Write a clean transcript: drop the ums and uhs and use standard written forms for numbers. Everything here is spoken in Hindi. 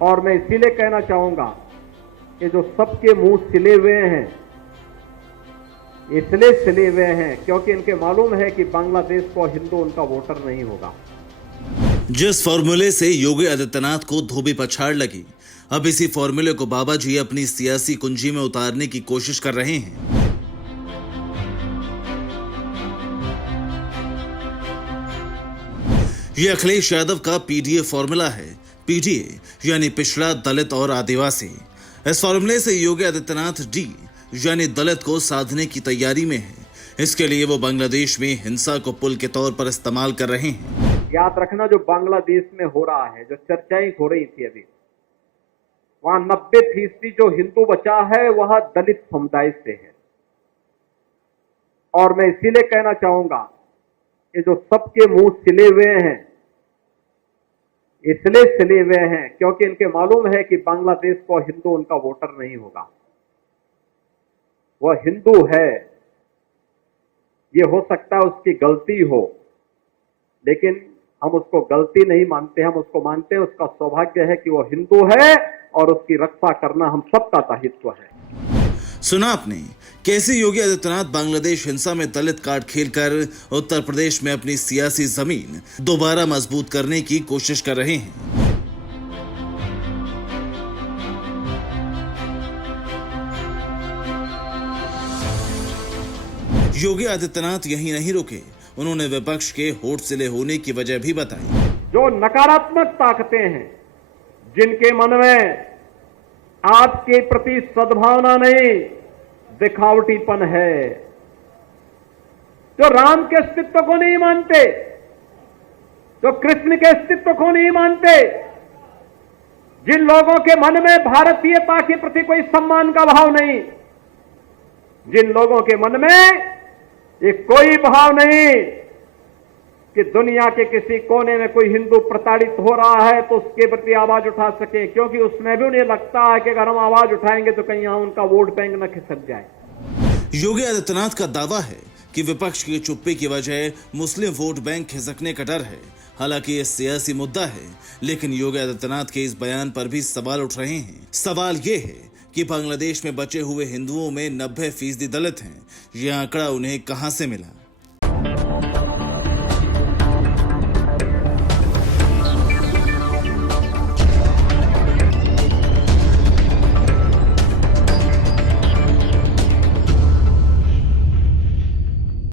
और मैं इसीलिए कहना चाहूंगा कि जो सबके मुंह सिले हुए हैं, इसलिए सिले हुए हैं क्योंकि इनके मालूम है कि बांग्लादेश को हिंदू उनका वोटर नहीं होगा। जिस फॉर्मूले से योगी आदित्यनाथ को धोबी पछाड़ लगी, अब इसी फॉर्मूले को बाबा जी अपनी सियासी कुंजी में उतारने की कोशिश कर रहे हैं। ये अखिलेश यादव का पीडीए फॉर्मूला है। पीडीए यानी पिछड़ा, दलित और आदिवासी। इस फॉर्मूले से योगी आदित्यनाथ डी यानी दलित को साधने की तैयारी में है। इसके लिए वो बांग्लादेश में हिंसा को पुल के तौर पर इस्तेमाल कर रहे हैं। याद रखना, जो बांग्लादेश में हो रहा है, जो चर्चाएं हो रही थी अभी, वहां 90% जो हिंदू बचा है वह दलित समुदाय से है। और मैं इसीलिए कहना चाहूंगा कि जो सबके मुंह सिले हुए हैं, इसलिए सिले हुए हैं क्योंकि इनके मालूम है कि बांग्लादेश को हिंदू उनका वोटर नहीं होगा। वह हिंदू है, ये हो सकता है उसकी गलती हो, लेकिन हम उसको गलती नहीं मानते, हम उसको मानते हैं उसका सौभाग्य है कि वो हिंदू है और उसकी रक्षा करना हम सबका दायित्व है। सुना आपने कैसे योगी आदित्यनाथ बांग्लादेश हिंसा में दलित कार्ड खेलकर उत्तर प्रदेश में अपनी सियासी जमीन दोबारा मजबूत करने की कोशिश कर रहे हैं। योगी आदित्यनाथ यहीं नहीं रुके, उन्होंने विपक्ष के होठ सिले होने की वजह भी बताई। जो नकारात्मक ताकतें हैं, जिनके मन में आपके प्रति सद्भावना नहीं, दिखावटीपन है, जो राम के अस्तित्व को नहीं मानते, जो कृष्ण के अस्तित्व को नहीं मानते, जिन लोगों के मन में भारतीयता के प्रति कोई सम्मान का भाव नहीं, जिन लोगों के मन में ये कोई भाव नहीं कि दुनिया के किसी कोने में कोई हिंदू प्रताड़ित हो रहा है तो उसके प्रति आवाज उठा सके, क्योंकि उसमें भी उन्हें लगता है कि अगर हम आवाज उठाएंगे तो कहीं यहां उनका वोट बैंक न खिसक जाए। योगी आदित्यनाथ का दावा है कि विपक्ष की चुप्पी की वजह मुस्लिम वोट बैंक खिसकने का डर है। हालांकि यह सियासी मुद्दा है, लेकिन योगी आदित्यनाथ के इस बयान पर भी सवाल उठ रहे हैं। सवाल यह है कि बांग्लादेश में बचे हुए हिंदुओं में 90% दलित हैं। यह आंकड़ा उन्हें कहां से मिला?